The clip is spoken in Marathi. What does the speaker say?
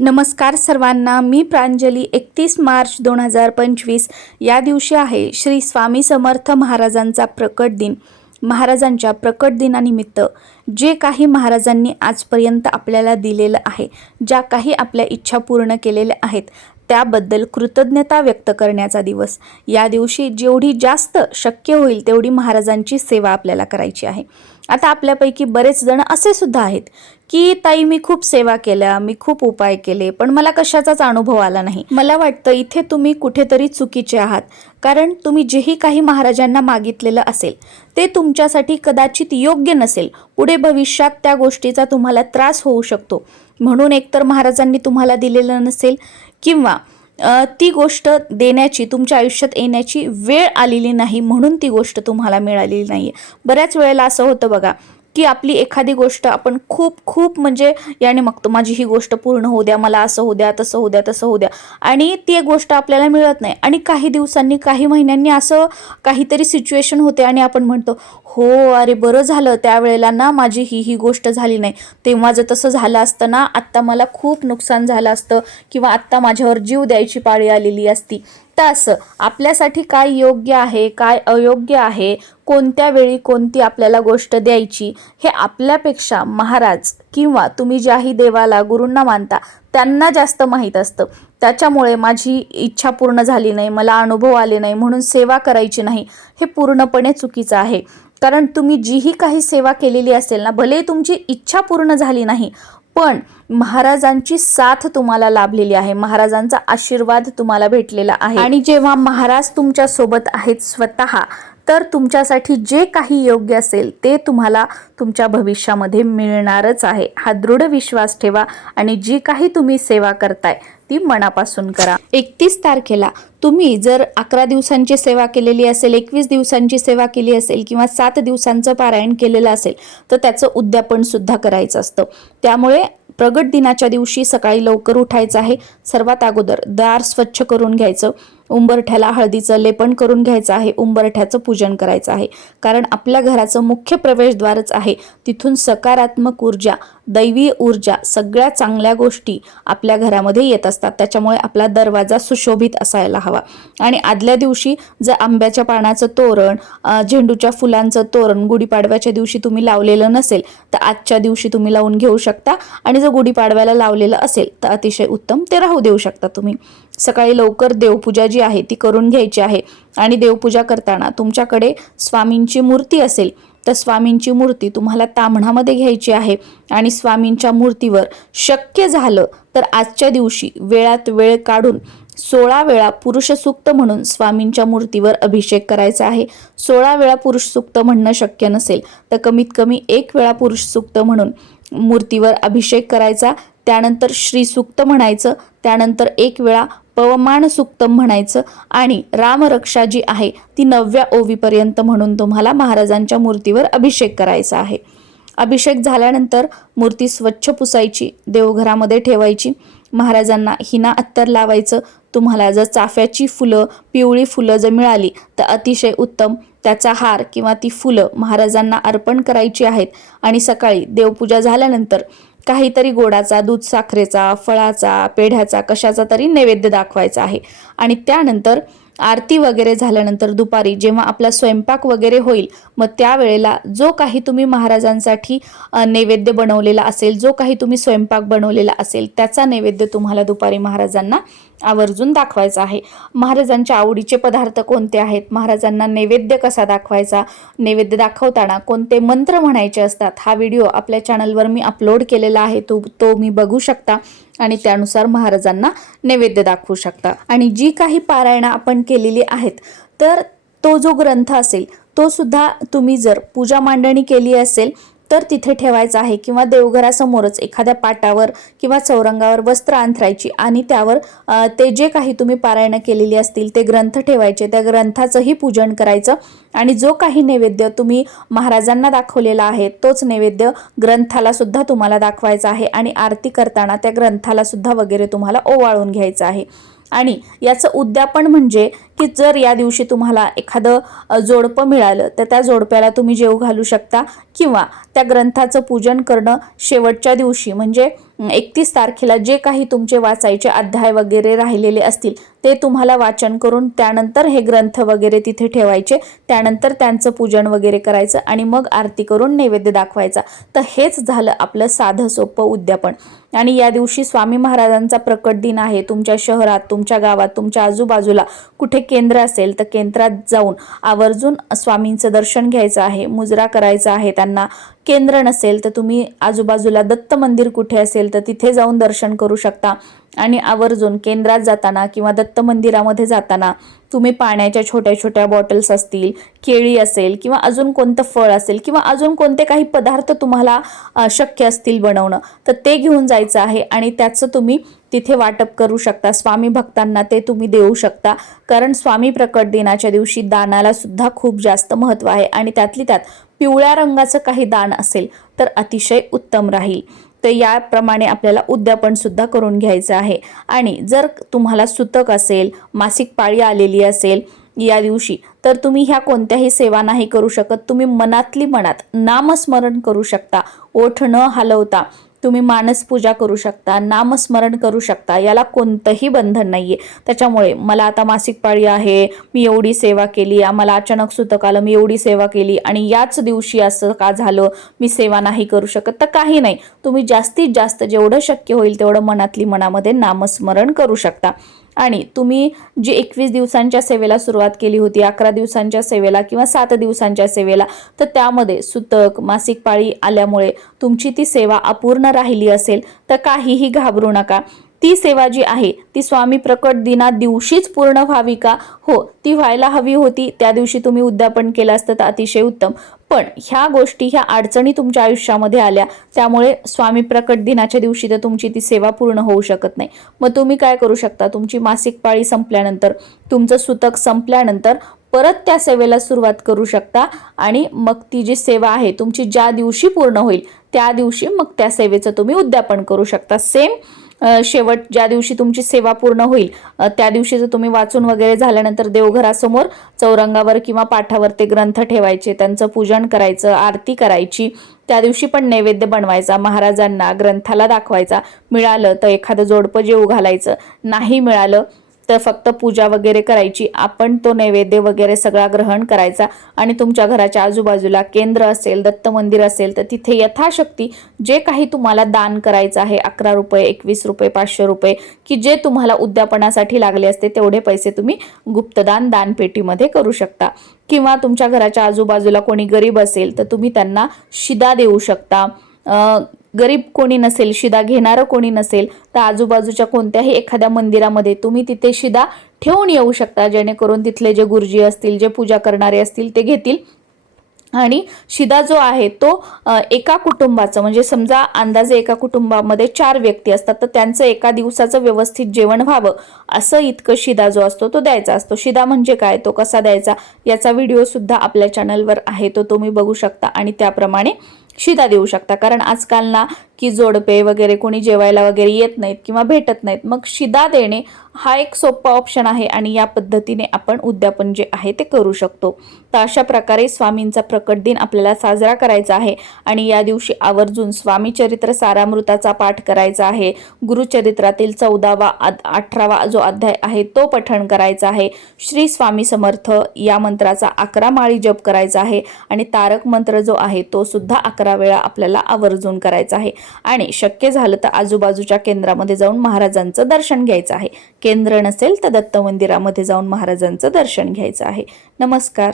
नमस्कार सर्वांना मी प्रांजली एकतीस मार्च दोन हजार पंचवीस या दिवशी आहे श्री स्वामी समर्थ महाराजांचा प्रकट दिन. महाराजांच्या प्रकट दिनानिमित्त जे काही महाराजांनी आजपर्यंत आपल्याला दिलेलं आहे ज्या काही आपल्या इच्छा पूर्ण केलेल्या आहेत त्याबद्दल कृतज्ञता व्यक्त करण्याचा दिवस. या दिवशी जेवढी जास्त शक्य होईल तेवढी महाराजांची सेवा आपल्याला करायची आहे. आता आपल्यापैकी बरेच जण असे सुद्धा आहेत की ताई मी खूप सेवा केल्या मी खूप उपाय केले पण मला कशाचाच अनुभव आला नाही. मला वाटतं इथे तुम्ही कुठेतरी चुकीचे आहात. कारण तुम्ही जेही काही महाराजांना मागितलेलं असेल ते तुमच्यासाठी कदाचित योग्य नसेल. पुढे भविष्यात त्या गोष्टीचा तुम्हाला त्रास होऊ शकतो. म्हणून एकतर महाराजांनी तुम्हाला दिलेलं नसेल किंवा ती गोष्ट देण्याची तुमच्या आयुष्यात येण्याची वेळ आलेली नाही म्हणून ती गोष्ट तुम्हाला मिळालेली नाही आहे बऱ्याच वेळेला असं होतं बघा की आपली एखादी गोष्ट आपण खूप खूप म्हणजे याने मागतो. माझी ही गोष्ट पूर्ण होऊ द्या मला असं होऊ द्या तसं होऊ द्या तसं होऊ द्या. आणि ती गोष्ट आपल्याला मिळत नाही. आणि काही दिवसांनी काही महिन्यांनी असं काहीतरी सिच्युएशन होते आणि आपण म्हणतो हो अरे बरं झालं त्यावेळेला ना माझी ही ही गोष्ट झाली नाही. तेव्हा जर तसं झालं असतं ना आत्ता मला खूप नुकसान झालं असतं किंवा आत्ता माझ्यावर जीव द्यायची पाळी आलेली असती. तर असं आपल्यासाठी काय योग्य आहे काय अयोग्य आहे कोणत्या वेळी कोणती आपल्याला गोष्ट द्यायची हे आपल्यापेक्षा महाराज किंवा तुम्ही ज्याही देवाला गुरूंना मानता त्यांना जास्त माहीत असतं. त्याच्यामुळे माझी इच्छा पूर्ण झाली नाही मला अनुभव आले नाही म्हणून सेवा करायची नाही हे पूर्णपणे चुकीचं आहे. कारण तुम्ही जीही काही सेवा केलेली असेल ना भले तुमची इच्छा पूर्ण झाली नाही पण महाराजांची साथ तुम्हाला लाभलेली आहे. महाराजांचा आशीर्वाद तुम्हाला भेटलेला आहे. आणि जेव्हा महाराज तुमच्यासोबत आहेत स्वतः तर तुमच्यासाठी जे काही योग्य असेल ते तुम्हाला तुमच्या भविष्यामध्ये मिळणारच आहे. हा दृढ विश्वास ठेवा आणि जी काही तुम्ही सेवा करताय ती मनापासून करा. एकतीस तारखेला तुम्ही जर अकरा दिवसांची सेवा केलेली असेल एकवीस दिवसांची सेवा केली असेल किंवा सात दिवसांचं पारायण केलेलं असेल तर त्याचं उद्यापन सुद्धा करायचं असतं. त्यामुळे प्रगट दिनाच्या दिवशी सकाळी लवकर उठायचं आहे. सर्वात अगोदर दार स्वच्छ करून घ्यायचं. उंबरठ्याला हळदीचं लेपन करून घ्यायचं आहे. उंबरठ्याचं पूजन करायचं आहे. कारण आपल्या घराचं मुख्य प्रवेशद्वारच आहे. तिथून सकारात्मक ऊर्जा दैवी ऊर्जा सगळ्या चांगल्या गोष्टी आपल्या घरामध्ये येत असतात. त्याच्यामुळे आपला दरवाजा सुशोभित असायला हवा. आणि आदल्या दिवशी जर आंब्याच्या पानाचं तोरण झेंडूच्या फुलांचं तोरण गुढीपाडव्याच्या दिवशी तुम्ही लावलेलं नसेल तर आजच्या दिवशी तुम्ही लावून घेऊ शकता. आणि जर गुढीपाडव्याला लावलेलं असेल तर अतिशय उत्तम. ते राहू देऊ शकता तुम्ही. सकाळी लवकर देवपूजा जी आहे ती करून घ्यायची आहे. आणि देवपूजा करताना तुमच्याकडे स्वामींची मूर्ती असेल तर स्वामींची मूर्ती तुम्हाला ताम्हणामध्ये घ्यायची आहे. आणि स्वामींच्या मूर्तीवर शक्य झालं तर आजच्या दिवशी वेळात वेळ काढून सोळा वेळा पुरुष सूक्त म्हणून स्वामींच्या मूर्तीवर अभिषेक करायचा आहे. सोळा वेळा पुरुष सूक्त म्हणणं शक्य नसेल तर कमीत कमी एक वेळा पुरुष सूक्त म्हणून मूर्तीवर अभिषेक करायचा. त्यानंतर श्री सुक्त म्हणायचं. त्यानंतर एक वेळा पवमान सुक्तम म्हणायचं आणि रामरक्षा जी आहे ती नवव्या ओवीपर्यंत म्हणून तुम्हाला महाराजांच्या मूर्तीवर अभिषेक करायचा आहे. अभिषेक झाल्यानंतर मूर्ती स्वच्छ पुसायची देवघरामध्ये ठेवायची. महाराजांना हिना अत्तर लावायचं. तुम्हाला जर चाफ्याची फुलं पिवळी फुलं जर मिळाली तर अतिशय उत्तम. त्याचा हार किंवा ती फुलं महाराजांना अर्पण करायची आहेत. आणि सकाळी देवपूजा झाल्यानंतर काहीतरी गोडाचा दूध साखरेचा फळाचा पेढ्याचा कशाचा तरी नैवेद्य दाखवायचा आहे. आणि त्यानंतर आरती वगैरे झाल्यानंतर दुपारी जेव्हा आपला स्वयंपाक वगैरे होईल मग त्यावेळेला जो काही तुम्ही महाराजांसाठी नैवेद्य बनवलेला असेल जो काही तुम्ही स्वयंपाक बनवलेला असेल त्याचा नैवेद्य तुम्हाला दुपारी महाराजांना आवर्जून दाखवायचा आहे. महाराजांच्या आवडीचे पदार्थ कोणते आहेत? महाराजांना नैवेद्य कसा दाखवायचा? नैवेद्य दाखवताना कोणते मंत्र म्हणायचे असतात? हा व्हिडिओ आपल्या चॅनलवर मी अपलोड केलेला आहे तो तो मी बघू शकता. आणि त्यानुसार महाराजांना नैवेद्य दाखवू शकता. आणि जी काही पारायणं आपण केलेली आहेत तर तो जो ग्रंथ असेल तो सुद्धा तुम्ही जर पूजा मांडणी केली असेल तर तिथे ठेवायचा आहे किंवा देवघरासमोरच एखाद्या पाटावर किंवा चौरंगावर वस्त्र अंथरायची आणि त्यावर ते जे काही तुम्ही पारायणं केलेली असतील ते ग्रंथ ठेवायचे त्या ग्रंथाचंही पूजन करायचं आणि जो काही नैवेद्य तुम्ही महाराजांना दाखवलेला आहे तोच नैवेद्य ग्रंथाला सुद्धा तुम्हाला दाखवायचा आहे आणि आरती करताना त्या ग्रंथाला सुद्धा वगैरे तुम्हाला ओवाळून घ्यायचं आहे. आणि याचं उद्यापन म्हणजे की जर या दिवशी तुम्हाला एखादं जोडपं मिळालं तर त्या जोडप्याला तुम्ही जेव घालू शकता किंवा त्या ग्रंथाचं पूजन करणं शेवटच्या दिवशी म्हणजे एकतीस तारखेला जे काही तुमचे वाचायचे अध्याय वगैरे राहिलेले असतील ते तुम्हाला वाचन करून त्यानंतर हे ग्रंथ वगैरे तिथे ठेवायचे त्यानंतर त्यांचं पूजन वगैरे करायचं आणि मग आरती करून नैवेद्य दाखवायचा. तर हेच झालं आपलं साधं सोपं उद्यापन. आणि या दिवशी स्वामी महाराजांचा प्रकट दिन आहे तुमच्या शहरात तुमच्या गावात तुमच्या आजूबाजूला कुठे केंद्र असेल तर केंद्रात जाऊन आवर्जून स्वामींचं दर्शन घ्यायचं आहे मुजरा करायचा आहे त्यांना केंद्र नसेल तर तुम्ही आजूबाजूला दत्त मंदिर कुठे असेल तर तिथे जाऊन दर्शन करू शकता. आणि आवर्जून केंद्रात जाताना किंवा दत्त मंदिरामध्ये जाताना तुम्ही पाण्याच्या छोट्या छोट्या बॉटल्स असतील केळी असेल किंवा अजून कोणतं फळ असेल किंवा अजून कोणते काही पदार्थ तुम्हाला शक्य असतील बनवणं तर ते घेऊन जायचं आहे आणि त्याचं तुम्ही तिथे वाटप करू शकता. स्वामी भक्तांना ते तुम्ही देऊ शकता. कारण स्वामी प्रकट दिनाच्या दिवशी दानाला सुद्धा खूप जास्त महत्त्व आहे आणि त्यातली त्यात पिवळ्या रंगाचं काही दान असेल तर अतिशय उत्तम राहील. तर याप्रमाणे आपल्याला उद्यापन सुद्धा करून घ्यायचं आहे. आणि जर तुम्हाला सुतक असेल मासिक पाळी आलेली असेल या दिवशी तर तुम्ही ह्या कोणत्याही सेवा नाही करू शकत. तुम्ही मनातली मनात नामस्मरण करू शकता. ओठ न हलवता तुम्ही मानस पूजा करू शकता नामस्मरण करू शकता याला कोणतंही बंधन नाही आहे त्याच्यामुळे मला आता मासिक पाळी आहे मी एवढी सेवा केली आम्हाला अचानक सुतक आलं मी एवढी सेवा केली आणि याच दिवशी असं का झालं मी सेवा नाही करू शकत तर काही नाही. तुम्ही जास्तीत जास्त जेवढं शक्य होईल तेवढं मनातली मनामध्ये नामस्मरण करू शकता. आणि तुम्ही जी एकवीस दिवसांच्या सेवेला सुरुवात केली होती अकरा दिवसांच्या सेवेला किंवा सात दिवसांच्या सेवेला तर त्यामध्ये सुतक मासिक पाळी आल्यामुळे तुमची ती सेवा अपूर्ण राहिली असेल तर काहीही घाबरू नका. ती सेवा जी आहे ती स्वामी प्रकट दिना दिवशीच पूर्ण व्हावी का? हो ती व्हायला हवी होती. त्या दिवशी तुम्ही उद्यापन केलं असतं तर अतिशय उत्तम. पण ह्या गोष्टी ह्या अडचणी तुमच्या आयुष्यामध्ये आल्या. त्यामुळे स्वामी प्रकट दिनाच्या दिवशी तर तुमची ती सेवा पूर्ण होऊ शकत नाही. मग तुम्ही काय करू शकता? तुमची मासिक पाळी संपल्यानंतर तुमचं सुतक संपल्यानंतर परत त्या सेवेला सुरुवात करू शकता आणि मग ती जी सेवा आहे तुमची ज्या दिवशी पूर्ण होईल त्या दिवशी मग त्या सेवेचं तुम्ही उद्यापन करू शकता. सेम शेवट ज्या दिवशी तुमची सेवा पूर्ण होईल त्या दिवशी जर तुम्ही वाचून वगैरे झाल्यानंतर देवघरासमोर चौरंगावर किंवा पाठावर ते ग्रंथ ठेवायचे त्यांचं पूजन करायचं आरती करायची त्या दिवशी पण नैवेद्य बनवायचा महाराजांना ग्रंथाला दाखवायचा. मिळालं तर एखादं जोडपं जेऊ घालायचं. नाही मिळालं तर फक्त पूजा वगैरे करायची. आपण तो नैवेद्य वगैरे सगळा ग्रहण करायचा. आणि तुमच्या घराच्या आजूबाजूला केंद्र असेल दत्त मंदिर असेल तर तिथे यथाशक्ती जे काही तुम्हाला दान करायचं आहे अकरा रुपये एकवीस रुपये पाचशे रुपये की जे तुम्हाला उद्यापनासाठी लागले असते तेवढे पैसे तुम्ही गुप्तदान दानपेटीमध्ये करू शकता. किंवा तुमच्या घराच्या आजूबाजूला कोणी गरीब असेल तर तुम्ही त्यांना शिदा देऊ शकता. गरीब कोणी नसेल शिदा घेणारं कोणी नसेल तर आजूबाजूच्या कोणत्याही एखाद्या मंदिरामध्ये तुम्ही तिथे शिदा ठेवून येऊ शकता जेणेकरून तिथले जे गुरुजी असतील जे पूजा करणारे असतील ते घेतील. आणि शिदा जो आहे तो एका कुटुंबाचं म्हणजे समजा अंदाजे एका कुटुंबामध्ये चार व्यक्ती असतात तर त्यांचं एका दिवसाचं व्यवस्थित जेवण व्हावं असं इतकं शिदा जो असतो तो द्यायचा असतो. शिदा म्हणजे काय? तो कसा द्यायचा? याचा व्हिडिओसुद्धा आपल्या चॅनलवर आहे तो तुम्ही बघू शकता. आणि त्याप्रमाणे शिदा देऊ शकता. कारण आजकाल ना की जोडपे वगैरे कोणी जेवायला वगैरे येत नाहीत किंवा भेटत नाहीत मग शिदा देणे हा एक सोपा ऑप्शन आहे आणि या पद्धतीने आपण उद्यापन जे आहे ते करू शकतो. तर अशा प्रकारे स्वामींचा प्रकट दिन आपल्याला साजरा करायचा आहे आणि या दिवशी आवर्जून स्वामी चरित्र सारामृताचा पाठ करायचा आहे. गुरुचरित्रातील चौदावा अठरावा जो अध्याय आहे तो पठण करायचा आहे. श्री स्वामी समर्थ या मंत्राचा अकरा माळी जप करायचा आहे आणि तारक मंत्र जो आहे तो सुद्धा अकरा वेळा आपल्याला आवर्जून करायचं आहे. आणि शक्य झालं तर आजूबाजूच्या केंद्रामध्ये जाऊन महाराजांचं दर्शन घ्यायचं आहे. केंद्र नसेल तर दत्त मंदिरामध्ये जाऊन महाराजांचं दर्शन घ्यायचं आहे. नमस्कार.